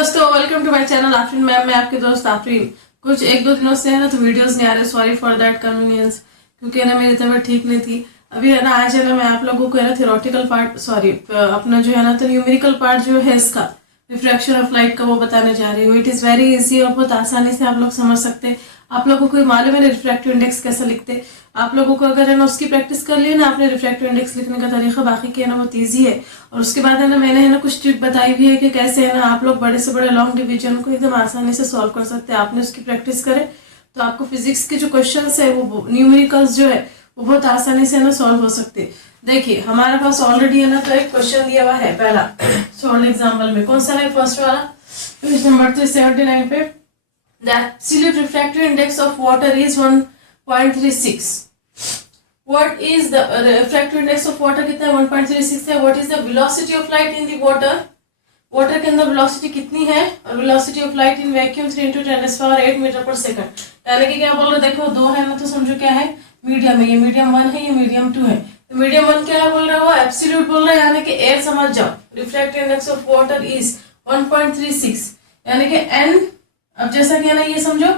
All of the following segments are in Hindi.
दोस्तों, welcome to my channel Afreen ma'am. मैं आपके दोस्त आफरीन। कुछ एक दो दिनों से है ना तो वीडियोस नहीं आ रहे। सॉरी फॉर दैट कन्वीनियंस, क्योंकि ना मेरी तबीयत ठीक नहीं थी। अभी है ना आज है ना मैं आप लोगों को है ना थियोरेटिकल पार्ट अपना जो है ना तो न्यूमेरिकल पार्ट जो है इसका रिफ्रैक्शन ऑफ लाइट का वो बताने जा रही हूँ। इट इज़ वेरी इजी और बहुत आसानी से आप लोग समझ सकते हैं। आप लोगों को मालूम है रिफ्रैक्टिव इंडेक्स कैसे लिखते। आप लोगों को अगर है ना उसकी प्रैक्टिस कर ली ना आपने रिफ्रैक्टिव इंडेक्स लिखने का तरीका, बाकी के है ना बहुत ईजी है। और उसके बाद है ना मैंने है ना कुछ ट्रिक बताई भी है कि कैसे है ना आप लोग बड़े से बड़े लॉन्ग डिवीजन को एकदम आसानी से सॉल्व कर सकते हैं। आपने उसकी प्रैक्टिस करे तो आपको फिजिक्स के जो क्वेश्चन है वो न्यूमेरिकल्स जो है वो बहुत आसानी से ना सॉल्व हो सकते हैं। देखिए हमारे पास ऑलरेडी है ना तो एक क्वेश्चन दिया हुआ है पहला सॉल्व एग्जाम्पल में। कौन सा है? फर्स्ट वाला पेज नंबर 379 पे। The absolute refractive index of water is 1.36। What is the refractive index of water? कितना है? 1.36 है। What is the velocity of light in the water? Water के अंदर वेलोसिटी कितनी है? और velocity of light in vacuum 3 × 10⁸ metre पर सेकंड। यानी कि क्या बोल रहे? देखो दो है ना तो समझो क्या है, मीडियम है। ये मीडियम 1 है, ये मीडियम 2 है। तो मीडियम 1 क्या है बोल रहा है? वो एब्सोल्यूट बोल रहा है, यानी कि एयर समझ जाओ। Refractive index of water is 1.36, यानी कि n। अब जैसा कि है ना ये समझो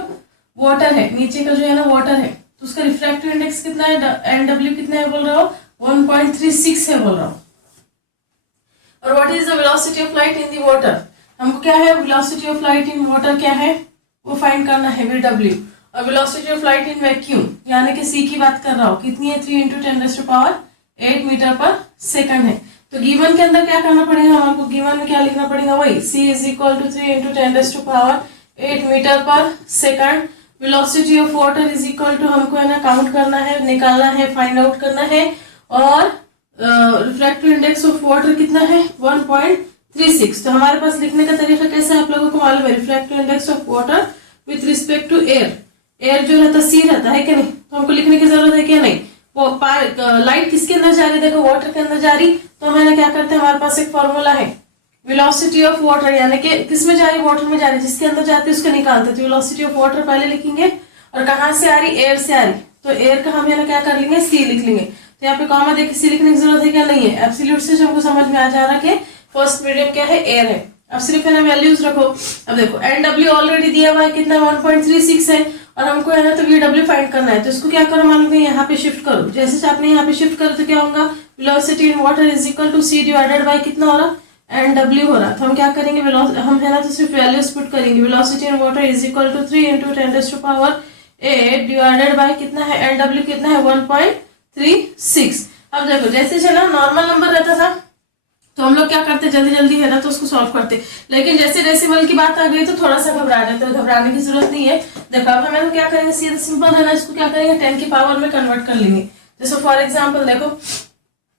वाटर है, नीचे का जो है ना वाटर है, तो उसका रिफ्रैक्टिव इंडेक्स कितना है? NW कितना है बोल रहा हो? 1.36 है बोल रहा हूँ। और what is the velocity of light in the water? हमको क्या है? Velocity of light in water क्या है वो फाइंड करना है, VW। और velocity of light in vacuum यानी कि C की बात कर रहा हूँ, कितनी है? 3 × 10⁸ मीटर पर सेकंड है। तो गिवन के अंदर क्या करना पड़ेगा हमको? गिवन में क्या लिखना पड़ेगा? वही C = 3 × 10⁸ मीटर पर second. Velocity of water is equal to हमको है ना काउंट करना है, निकालना है, फाइंड आउट करना है। और रिफ्रैक्टिव इंडेक्स ऑफ वाटर कितना है? 1.36। तो हमारे पास लिखने का तरीका कैसा है आप लोगों को मालूम है? Refractive index of water with respect to air. Air जो रहता C रहता है कि नहीं, तो हमको लिखने की जरूरत है क्या? नहीं। वो लाइट किसके अंदर जा रही? देखो वाटर के अंदर जा रही। तो हमें क्या करते हैं, हमारे पास एक फॉर्मूला है वेलोसिटी ऑफ वाटर, यानी कि किस में जा रही? वाटर में जा रही। जिसके अंदर जाती है उसको निकालते। तो वेलोसिटी ऑफ वाटर पहले लिखेंगे, और कहाँ से आ रही? एयर से आ रही। तो एयर का हम यहाँ क्या कर लेंगे? C लिख लेंगे। तो यहाँ पे कॉमा देके C लिखने की जरूरत है क्या? नहीं है। एब्सोल्यूट से हमको समझ में आ जा रहा है कि फर्स्ट मीडियम क्या है? एयर है। अब सिर्फ है ना वैल्यूज रखो। अब देखो NW ऑलरेडी दिया हुआ है, कितना? 1.36 है। और हमको है ना तो VW फाइंड करना है। तो इसको क्या करो मालूम है? यहाँ पे शिफ्ट करो। जैसे आपने यहाँ पे शिफ्ट करो तो क्या होगा? Velocity in water is equal to C divided by कितना हो रहा? NW हो रहा। तो हम क्या करेंगे? हम है ना तो सिर्फ वैल्यूज पुट करेंगे। Velocity in water is equal to 3 × 10⁸ divided by कितना है? NW कितना है? 1.36। अब देखो जैसे चला नॉर्मल नंबर रहता था तो हम लोग क्या करते? जल्दी जल्दी है ना तो उसको सॉल्व करते। लेकिन जैसे डेसिमल की बात आ गई तो थोड़ा सा घबरा जाते हैं। घबराने की जरूरत नहीं है। देखो अब हमें क्या करेंगे? सीधा सिंपल है ना, इसको क्या करेंगे? 10 की पावर में कन्वर्ट कर लेंगे। जैसे फॉर एग्जाम्पल देखो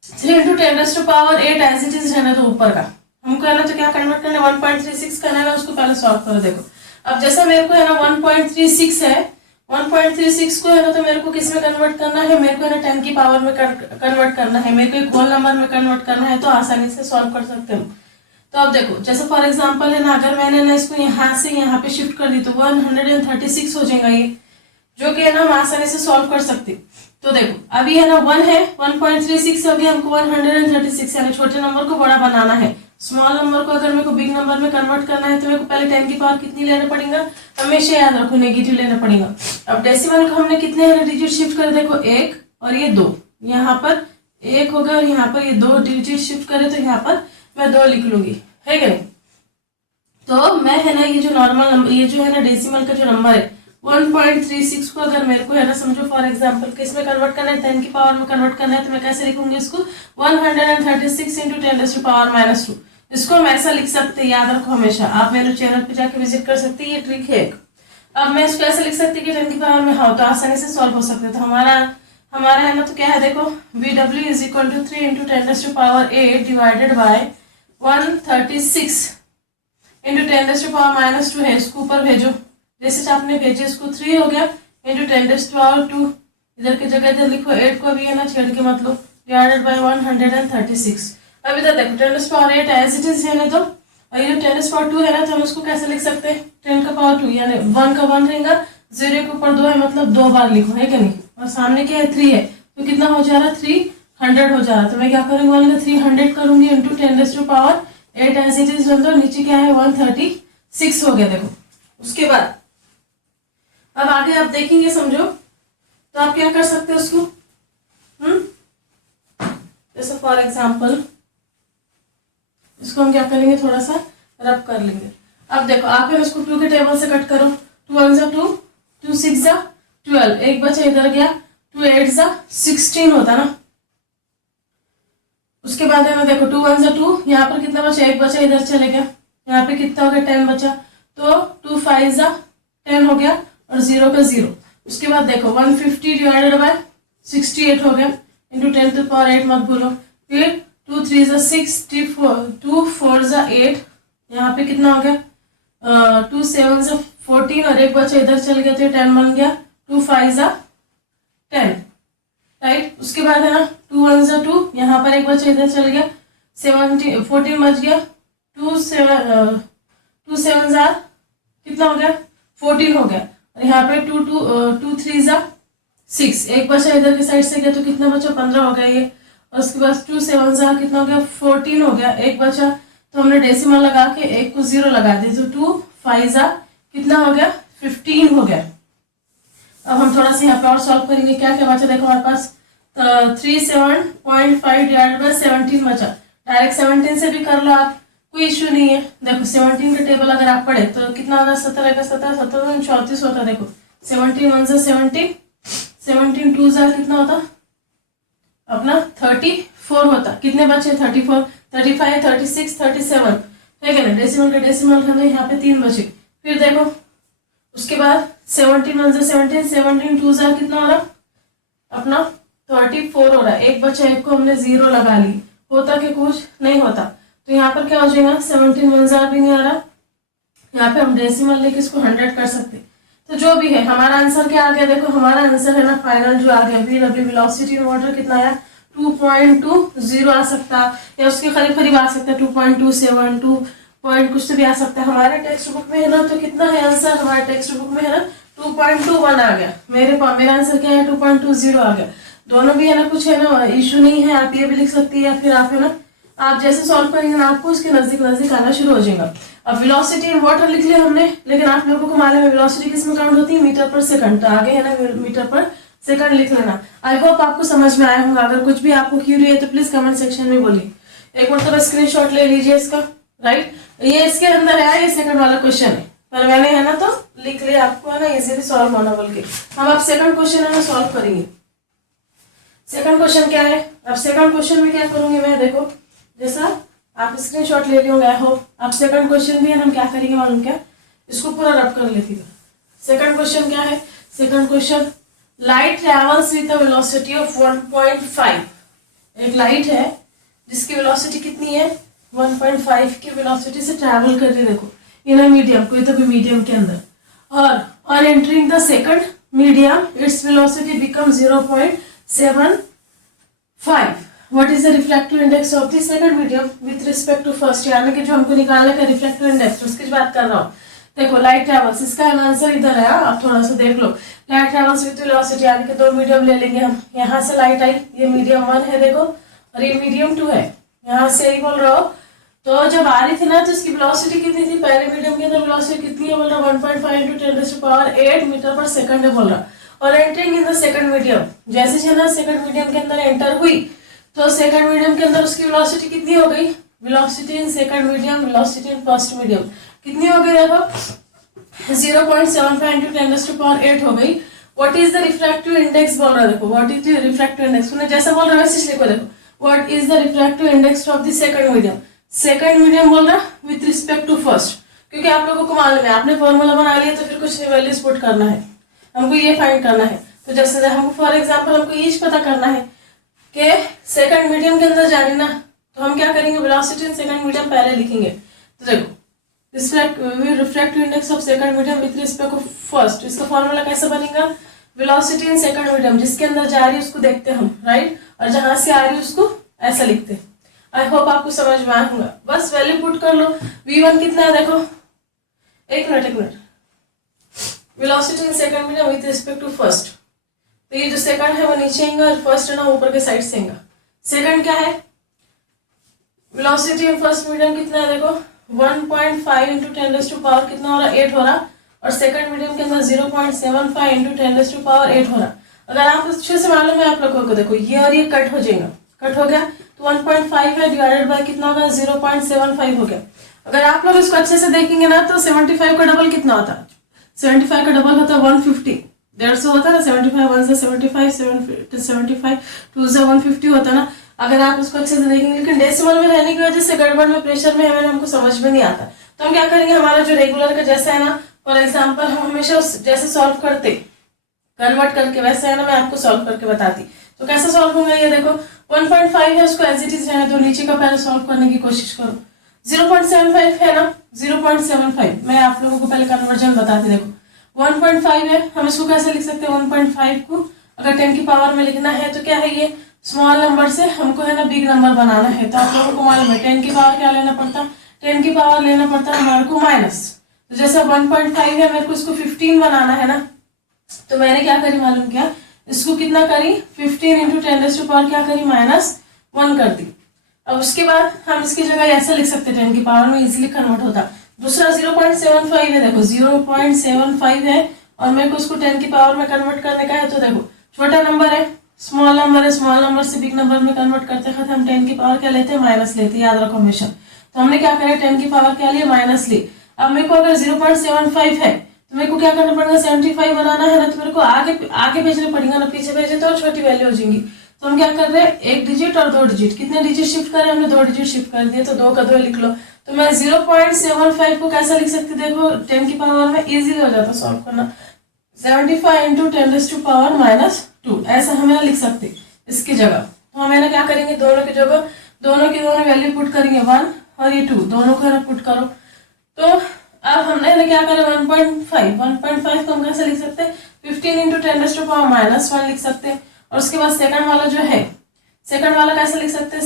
3 × 10⁸ एज इट इज है ना तो ऊपर का हमको है ना तो क्या कन्वर्ट करना है? 1.36 करना है। उसको पहले सॉल्व करो। देखो अब जैसा मेरे को है ना 1.36 है, 1.36 को है ना तो मेरे को किस में कन्वर्ट करना है? मेरे को है ना 10 की पावर में कन्वर्ट करना है। मेरे को एक होल नंबर में कन्वर्ट करना है, तो आसानी से सॉल्व कर सकते हो। तो अब देखो जैसे फॉर एग्जांपल है ना, अगर मैंने ना इसको यहाँ से यहाँ पे शिफ्ट कर दी तो 136 हो जाएगा ये, जो कि है ना हम आसानी से सॉल्व कर सकते। तो देखो अभी है ना 1 है, 1.36 अभी हमको 136 यानी छोटे नंबर को बड़ा बनाना है। स्मॉल नंबर को अगर मेरे को बिग नंबर में कन्वर्ट करना है तो मेरे को पहले 10 की पावर कितनी लेना पड़ेगा? हमेशा याद रखो नेगेटिव लेना पड़ेगा। अब डेसिमल को हमने कितने है डिजिट शिफ्ट करे? देखो 1 और ये 2, यहाँ पर 1 होगा और यहाँ पर ये 2 डिजिट शिफ्ट करे तो यहाँ पर मैं 2 लिख लूंगी, है क्या नहीं? तो मैं है ना ये जो नॉर्मल नंबर, ये जो है ना डेसिमल का जो नंबर है 1.36 को अगर मेरे को है ना समझो फॉर एग्जांपल किस में कन्वर्ट करना है? 10 की पावर में कन्वर्ट करना है। तो मैं कैसे लिखूंगी इसको? 136 × 10⁻²। इसको हम ऐसा लिख सकते हैं, याद रखो हमेशा। आप मेरे चैनल पे जाके विजिट कर सकते हैं, ये ट्रिक है। अब मैं इसको ऐसे लिख सकती कि 10 की पावर में हाँ तो आसानी से सॉल्व हो सकते। तो हमारा है ना तो क्या है? देखो VW is equal to 3 × 10⁸ divided by 136 × 10⁻² है। इसको ऊपर भेजो, जैसे आपने भेजे इसको 3 हो गया × 10⁻²। इधर की जगह इधर लिखो 8 को भी है ना छेड़ के मतलब डिवाइडेड बाय 136। अब इधर देखो 10⁻8 एज इट इज है ना, तो और ये 10⁻2 है ना तो हम उसको कैसे लिख सकते हैं? 10 का पावर 2 यानी 1 का 1 रहेगा, 0 के ऊपर 2 है मतलब 2 बार लिखो, है क्या नहीं? और सामने क्या है? 3 है। तो कितना हो जा रहा? 300 हो जा रहा। तो मैं क्या करूंगी? 300 करूंगी × 10⁻8 एज इट इज, नीचे क्या है? 136 6 हो गया देखो। उसके बाद अब आगे आप देखेंगे समझो, तो आप क्या कर सकते हो उसको, जैसे फॉर एग्जाम्पल इसको हम क्या करेंगे, थोड़ा सा रब कर लेंगे। अब देखो आप इसको 2 के टेबल से कट करो। 2 1 जा 2, 2 6 जा 12, एक बचा इधर गया, 2 8 जा 16 होता ना। उसके बाद है ना देखो 2 1 जा 2, यहाँ पर कितना बचा, एक बचा इधर चले गया, यहाँ पे कितना हो गया 10 बचा, तो 2 5 जा 10 हो गया और 0 का 0। उसके बाद देखो 150 डिवाइडेड बाय 68 हो गया, इंटू 10 to the power 8 मत भूलो। फिर 2 3 जा 6, 2 4 जा 8, यहाँ पे कितना हो गया 2 7 जा 14 और एक बचा इधर चल गया तो 10 बन गया, 2 5 जा 10, राइट। उसके बाद है ना 2 1 जा 2, यहाँ पर एक बचा इधर चल गया, 14 बच गया, 2 7 जा कितना हो गया 14 हो गया, और यहाँ पे 2 3 जा 6, एक बचा इधर की साइड से गया तो कितना बचा 15 हो गया ये। और उसके बाद 2 7 जा कितना हो गया 14 हो गया, एक बचा तो हमने डेसिमल लगा के एक को 0 लगा दिया, तो 2 5 जा कितना हो गया 15 हो गया। अब हम थोड़ा सा यहाँ पे और सॉल्व करेंगे, क्या क्या बचा देखो हमारे पास 37.5 डिवाइडेड बाय 17 बचा। डायरेक्ट 17 से भी कर लो आप, कोई इश्यू नहीं है। देखो 17 का टेबल अगर आप पढ़े तो कितना होगा 17 का 17, 17 34 होता है। देखो 17 1 जा 17, 17 2 जा कितना होता अपना 34 होता। कितने बचे 34, 35 36 37, ठीक है ना, डेसिमल का डेसिमल करना, यहाँ पे 3 बचे। फिर देखो उसके बाद 17 1 जा 17, 17 2 जा कितना हो रहा अपना 34 हो रहा है, एक बचा, एक को हमने 0 लगा ली, होता कि कुछ नहीं होता। तो यहाँ पर क्या हो जाएगा 17 1 जा भी नहीं आ रहा, यहाँ पे हम डेसिमल लेके इसको 100 कर सकते। तो जो भी है हमारा आंसर क्या आ गया, देखो हमारा आंसर है ना फाइनल जो आ गया VW वेलोसिटी इन वाटर कितना आया 2.20 आ सकता या उसके करीब करीब आ सकता है, 2.27 2 पॉइंट कुछ तो भी आ सकता है। हमारे टेक्स्ट बुक में है ना, तो कितना है आंसर, हमारे टेक्स्ट बुक में है ना 2.21 आ गया। मेरा आंसर क्या है 2.20 आ गया। दोनों भी है ना, कुछ है ना इशू नहीं है, आप ये भी लिख सकती है या फिर आप है ना आप जैसे सॉल्व करेंगे ना आपको उसके नजदीक नजदीक आना शुरू हो जाएगा। अब वेलोसिटी इन वाटर लिख लिया हमने, लेकिन आप लोगों को मालूम है वेलोसिटी किसमें काउंट होती है, मीटर पर सेकंड। तो आगे है ना मीटर पर सेकंड लिख लेना। आई होप आपको समझ में आया होगा। अगर कुछ भी आपको क्यूरी है तो प्लीज कमेंट सेक्शन में बोलिए। एक मतलब स्क्रीनशॉट ले लीजिए इसका, राइट। ये इसके अंदर है, ये सेकंड वाला क्वेश्चन है, पर मैंने है ना तो लिख लिया, आपको है ना इजीली सॉल्व होना बोल के। हम अब सेकंड क्वेश्चन है ना सॉल्व करेंगे। सेकंड क्वेश्चन क्या है, अब सेकंड क्वेश्चन में क्या करूंगी मैं, देखो जैसा आप स्क्रीनशॉट ले लियोगे आई होप। अब सेकंड क्वेश्चन भी है, हम क्या करेंगे मालूम क्या, इसको पूरा रब कर लेती हूँ। सेकंड क्वेश्चन क्या है, second question light travels with a velocity of 1.5। एक लाइट है जिसकी वेलोसिटी कितनी है 1.5 की वेलोसिटी से ट्रैवल कर रही है, देखो इन अ मीडियम, कोई तो भी मीडियम के अंदर, और entering the second medium its velocity become 0.75। What is the refractive index of the second medium with respect to first, यानी कि जो हमको निकालना है रिफ्रैक्टिव इंडेक्स, उसकी बात कर रहा हूँ। देखो लाइट ट्रैवल्स, इसका आंसर इधर है, आप थोड़ा सा देख लो। लाइट ट्रैवल्स विद वेलोसिटी, यानी कि दो मीडियम ले लेंगे हम। यहाँ से लाइट आई, ये मीडियम 1 है देखो, और ये मीडियम 2 है। यहाँ से ही बोल रहा हो, तो जब आ रही थी ना तो इसकी वेलोसिटी कितनी थी, पहले मीडियम के अंदर वेलोसिटी कितनी है बोल रहा 1.5 × 10⁸ मीटर पर सेकंड है बोल रहा। और entering in the second medium, जैसे ना सेकंड मीडियम के अंदर एंटर हुई तो सेकंड मीडियम के अंदर उसकी वेलोसिटी कितनी हो गई, velocity in second medium velocity in first medium कितनी हो गई, देखो 0.75 × 10⁸ हो गई। What is the refractive index बोल रहा, देखो what is the refractive index, मैंने जैसा बोल रहा वैसे लिखो। देखो what is the refractive index of the second medium, second medium बोल रहा विथ रिस्पेक्ट टू फर्स्ट, क्योंकि आप लोगों को मालूम है आपने फॉर्मूला बना लिया तो फिर कुछ वैल्यूज पुट करना है, हमको ये फाइंड करना है। तो जैसे हमको फॉर एग्जांपल हमको ये पता करना है कि सेकंड मीडियम के अंदर जानी ना, तो हम क्या करेंगे वेलोसिटी इन सेकंड मीडियम पहले लिखेंगे। तो देखो refractive index of second medium with respect to first, इसका फॉर्मूला कैसे बनेगा, वेलोसिटी इन सेकंड मीडियम, जिसके अंदर जा रही है उसको देखते हम, राइट, और जहां से आ रही है उसको ऐसा लिखते। आई होप आपको समझ में आया होगा। बस वैल्यू पुट कर लो। V1 कितना है देखो, एक minute, velocity in second medium with respect to first, तो ये जो सेकंड है वो नीचे आएगा और फर्स्ट है ना ऊपर के साइड से आएगा। सेकंड क्या है, वेलोसिटी इन फर्स्ट मीडियम कितना है देखो 1.5 इंटू 10⁻⁴ कितना हो रहा, 8 हो रहा, और सेकंड मीडियम के अंदर 0.75 इंटू 10⁻⁴ 8 हो रहा। अगर आप अच्छे से मालूम है आप लोगों को, देखो ये और ये कट हो जाएगा, कट हो गया तो 1.5 है डिवाइडेड बाय कितना होगा, 0.75 हो गया। अगर आप लोग इसको अच्छे से देखेंगे ना तो 75 का डबल कितना होता है, 75 का डबल होता है 150, 150 होता है ना, 75 1 से 75, 75 2 से 150 होता है ना। अगर आप उसको अच्छे से देखेंगे, लेकिन डेसिमल में रहने की वजह से गड़बड़ में प्रेशर में हमें हमको समझ में नहीं आता, तो हम क्या करेंगे, हमारा जो रेगुलर का जैसा है ना, फॉर एग्जाम्पल हम हमेशा जैसे सॉल्व करते कन्वर्ट करके, वैसे है ना मैं आपको सॉल्व करके बताती। तो कैसे सॉल्व होगा, ये देखो 1.5 है, उसको एज इट इज रहने दो, नीचे का पहले सॉल्व करने की कोशिश करो। 0.75 है ना, 0.75 मैं आप लोगों को पहले कन्वर्जन बताती, देखो 1.5 है, हम इसको कैसे लिख सकते हैं, 1.5 को अगर 10 की पावर में लिखना है तो क्या है, ये स्मॉल नंबर से हमको है ना बिग नंबर बनाना है, तो आप लोगों को मालूम है 10 की पावर क्या लेना पड़ता, 10 की पावर लेना पड़ता है हमारे को माइनस, तो जैसे 1.5 है मेरे को इसको 15 बनाना है ना, तो मैंने क्या करी मालूम क्या, इसको कितना करी 15 इंटू 10⁻⁴ क्या करी, -1 कर दी। अब उसके बाद हम इसकी जगह ऐसा लिख सकते हैं, 10 की पावर में इजीली कन्वर्ट होता। दूसरा 0.75 है, देखो 0.75 है और मेरे को उसको 10 की पावर में कन्वर्ट करने का है, तो देखो छोटा नंबर है, स्मॉल नंबर है, स्मॉल नंबर से बिग नंबर में कन्वर्ट करते वक्त हम 10 की पावर क्या लेते हैं, माइनस लेते हैं, याद रखो हमेशा। तो हमने क्या करा, 10 की पावर क्या लिया, माइनस ली। अब मेरे को अगर 0.75 है तो मेरे को क्या करना पड़ेगा, 75 बनाना है ना, तो मेरे को आगे भेजना पड़ेगा ना, पीछे भेजे तो छोटी वैल्यू हो जाएंगी। तो हम क्या कर रहे हैं, एक डिजिट और 2 डिजिट, कितने डिजिट शिफ्ट करें हमने, 2 डिजिट शिफ्ट कर दिए, तो 2 का 2 लिख लो। तो मैं 0.75 को कैसा लिख सकती, देखो 10 की पावर में इजीली हो जाता सॉल्व करना, 75 इंटू 10⁻⁻2 ऐसा हमें लिख सकते इसकी जगह। तो हमें क्या करेंगे, दोनों की जगह दोनों वैल्यू पुट करेंगे, 1 और ये 2 दोनों को पुट करो। तो अब हमने क्या करा, 1.5 को हम कैसे लिख सकते हैं, 15 इंटू 10⁻⁻1 लिख सकते हैं। और उसके बाद सेकंड वाला जो है, सेकंड वाला कैसे लिख सकते हैं,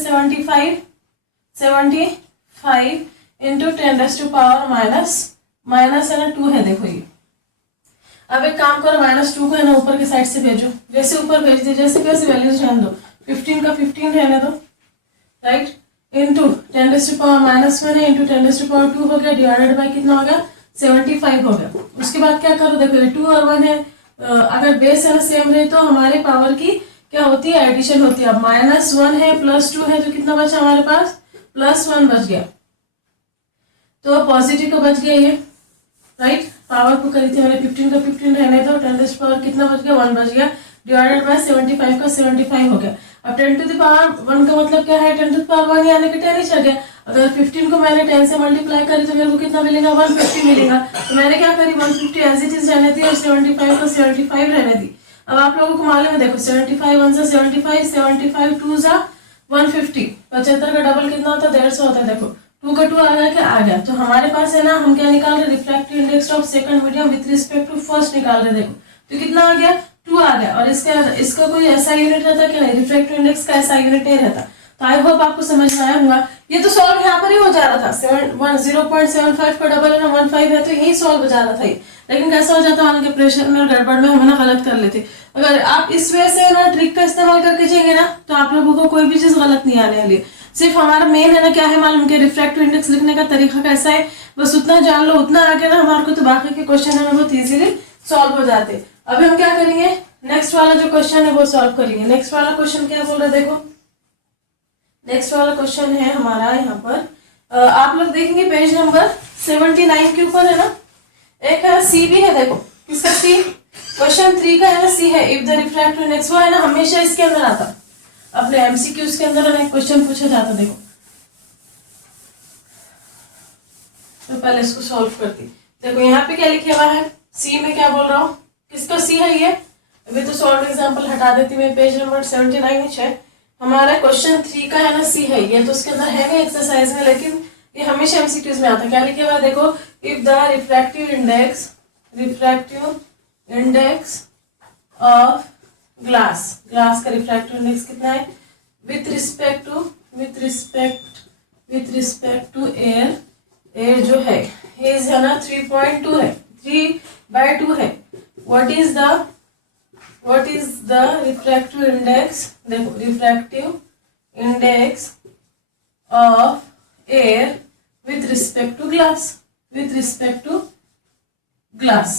75 इंटू 10⁻⁻माइनस है ना 2 है, देखो ये। अब एक काम करो, -2 को है ना ऊपर के साइड से भेजो, जैसे ऊपर भेज दिए, जैसे कैसे वैल्यूज रहने दो, 15 का 15 रहने दो, राइट, इंटू 10⁻⁻1 है इंटू 10⁻2 हो गया, डिवाइडेड बाय कितना हो गया, 75 हो गया। उसके बाद क्या करो, देखो 2 और 1 है, अगर बेस है ना सेम रहे तो हमारे पावर की क्या होती है, एडिशन होती है। अब -1 है +2 है तो कितना बचा हमारे पास, +1 बच गया, तो पॉजिटिव का बच गया ये, राइट। पावर को करी थी हमने 15 का 15 रहने दो, 10 कितना बच गया, 1 बच गया, डिवाइडेड बाय 75 का 75 हो गया। अब 10 टू द पावर 1 का मतलब क्या है, 10 टू द पावर 1 यानी कि 10 ही चल गया। अगर 15 को मैंने 10 से मल्टीप्लाई करी तो मेरे को कितना मिलेगा, 150 मिलेगा। तो मैंने क्या करी, 150 एज इट इज रहने दी और 75 को 75 रहने दी। अब आप लोगों को मालूम है, देखो 75 1 से 75, 75 2 जा 150, 75 का डबल कितना होता है, 150 होता है। देखो 2 का 2 आ गया, क्या आ गया। तो हमारे पास है ना, हम क्या निकाल रहे, refractive index of second medium with respect to first निकाल रहे। देखो तो कितना आ गया, 2 आ गया। और इसका कोई ऐसा यूनिट रहता क्या नहीं, रिफ्रैक्टिव इंडेक्स का ऐसा यूनिट नहीं रहता। तो आई होप आपको समझ में आया होगा। ये तो सॉल्व यहाँ पर ही हो जा रहा था, 0.75 का डबल है ना 15 है, तो यही सॉल्व हो जा रहा था ये। लेकिन कैसा हो जाता है, उनके प्रेशर में और गड़बड़ में हम ना गलत कर लेते। अगर आप इस वजह से ना ट्रिक का इस्तेमाल करके जाएंगे ना, तो आप लोगों को कोई भी चीज गलत नहीं आने वाली। सिर्फ हमारा मेन है ना क्या है मालूम, के रिफ्रैक्टिव इंडेक्स लिखने का तरीका कैसा है, बस उतना जान लो, उतना आगे ना हमारे को तो बाकी के क्वेश्चन है बहुत इजीली सॉल्व हो जाते। अभी हम क्या करेंगे, नेक्स्ट वाला जो क्वेश्चन है वो सॉल्व करेंगे। नेक्स्ट वाला क्वेश्चन क्या बोल रहे, देखो नेक्स्ट वाला क्वेश्चन है हमारा यहाँ पर, आप लोग देखेंगे पेज नंबर 79 के ऊपर है ना, एक है सी भी है। देखो किसका सी, क्वेश्चन 3 का है ना सी है, इफ द रिफ्रैक्टिव इंडेक्स, वो है ना हमेशा इसके अंदर आता, अपने एमसीक्यूज के अंदर है क्वेश्चन पूछा जाता। देखो तो पहले इसको सॉल्व करती। देखो यहाँ पे क्या लिखा हुआ है, सी में क्या बोल रहा हूँ, किसका सी है ये, अभी तो सॉल्व एग्जाम्पल हटा देती मैं, पेज नंबर 79 है हमारा, क्वेश्चन 3 का है ना सी है ये, तो उसके अंदर है नहीं एक्सरसाइज में, लेकिन ये हमेशा एमसीक्यूज में आता है। क्या लिखा हुआ है, देखो if the refractive index of glass का रिफ्रैक्टिव इंडेक्स कितना है, विथ रिस्पेक्ट टू एयर जो है इज है ना 3.2 है, 3/2 है। What is the refractive index, देखो refractive index of air with respect to glass, with respect to glass.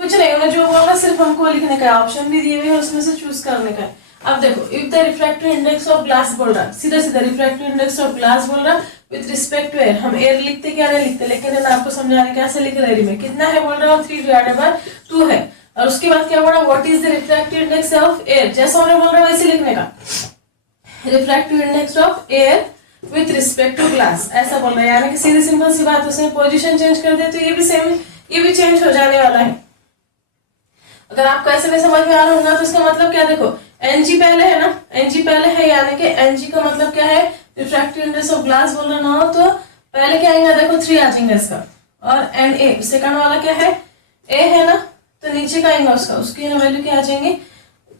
कुछ नहीं, उन्हें जो बोला सिर्फ हमको लिखने का, ऑप्शन भी दिए हुए हैं उसमें से चूज करने का है। अब देखो, if the refractive index of glass बोल रहा, सीधा सीधा रिफ्रैक्टिव इंडेक्स ऑफ ग्लास बोल रहा विथ रिस्पेक्ट टू एयर। हम एयर लिखते क्या नहीं लिखते, लेकिन है ना आपको समझाने कैसे लिख रहे में कितना है बोल रहा हूँ 3/2 है। और उसके बाद क्या बोल रहा, what is the refractive index of air, जैसा उन्हें बोल रहा है वैसे लिखने का, refractive index of air with respect to glass, ऐसा बोल रहा है। यानी कि सीधी सिंपल सी बात, उसने पोजीशन चेंज कर दिया तो ये भी सेम, ये भी चेंज हो जाने वाला है। अगर आपको ऐसे में समझ में आ रहा होगा तो इसका मतलब क्या, देखो एनजी पहले है ना, एनजी पहले है, यानी कि एनजी का मतलब क्या है, रिफ्रैक्टिव इंडेक्स ऑफ ग्लास बोलना ना हो तो पहले क्या आएगा, देखो 3 आ जाएगा इसका, और एन ए सेकंड वाला क्या है, ए है ना, तो नीचे का आएगा उसका, उसकी वैल्यू क्या आ जाएंगे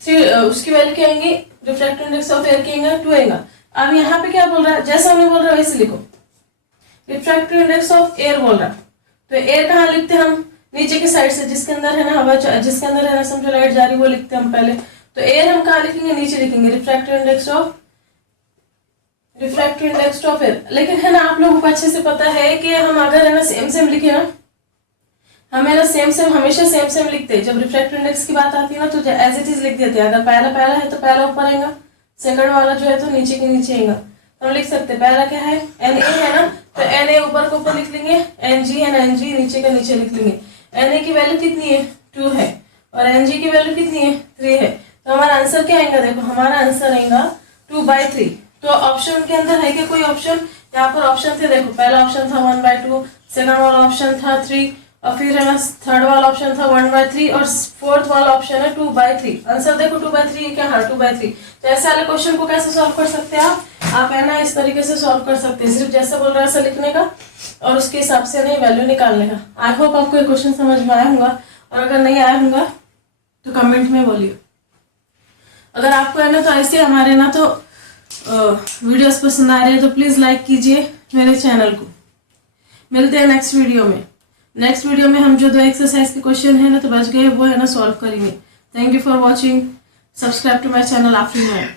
3, उसकी वैल्यू क्या आएंगी, रिफ्रैक्टिव इंडेक्स ऑफ एयर की आएगा 2 आएगा। अब यहाँ पे क्या बोल रहा है, जैसा हमने बोल रहा है वैसे लिखो, रिफ्रैक्टिव इंडेक्स ऑफ एयर बोल रहा, तो एयर कहाँ लिखते हैं हम, नीचे की साइड से, जिसके अंदर है ना हवा, जिसके अंदर है ना समझो लाइट जा रही, वो लिखते हैं हम पहले। तो एयर हम कहाँ लिखेंगे, नीचे लिखेंगे, रिफ्रैक्टिव इंडेक्स ऑफ एयर। लेकिन है ना आप लोगों को अच्छे से पता है कि हम अगर है ना सेम सेम लिखे ना, हमें ना सेम सेम हमेशा सेम सेम लिखते हैं। जब रिफ्रैक्टिव इंडेक्स की बात आती है ना तो एज इट इज लिख देते हैं। अगर पहला पहला है तो पहला ऊपर आएगा, सेकंड वाला जो है तो नीचे के नीचे आएगा। तो हम लिख सकते हैं पहला क्या है, एन ए है ना, तो एन ए ऊपर को ऊपर लिख लेंगे, एन जी है ना, एन जी नीचे का नीचे लिख लेंगे। एन ए की वैल्यू कितनी है 2 है, और एन जी की वैल्यू कितनी है 3 है। तो हमारा आंसर क्या आएगा, देखो हमारा आंसर आएगा 2/3। तो ऑप्शन के अंदर है क्या कोई ऑप्शन, यहाँ पर ऑप्शन थे, देखो पहला ऑप्शन था 1/2, सेकंड वाला ऑप्शन था 3, और फिर है ना थर्ड वाला ऑप्शन था 1/3, और फोर्थ वाला ऑप्शन है 2/3। आंसर देखो 2/3 है क्या, हाँ 2/3। तो ऐसे वाले क्वेश्चन को कैसे सॉल्व कर सकते हैं आप है ना इस तरीके से सॉल्व कर सकते हैं, सिर्फ जैसा बोल रहा है ऐसा लिखने का और उसके हिसाब से नहीं वैल्यू निकालने का। आई होप आपको ये क्वेश्चन समझ में आया होगा, और अगर नहीं आया होगा तो कमेंट में बोलिए। अगर आपको है ना तो ऐसे हमारे ना तो वीडियोस पसंद आ रहे हैं तो प्लीज़ लाइक कीजिए मेरे चैनल को। मिलते हैं नेक्स्ट वीडियो में। नेक्स्ट वीडियो में हम जो 2 एक्सरसाइज के क्वेश्चन है ना तो बच गए वो है ना सॉल्व करेंगे। Thank you for watching, subscribe to my channel Afreen.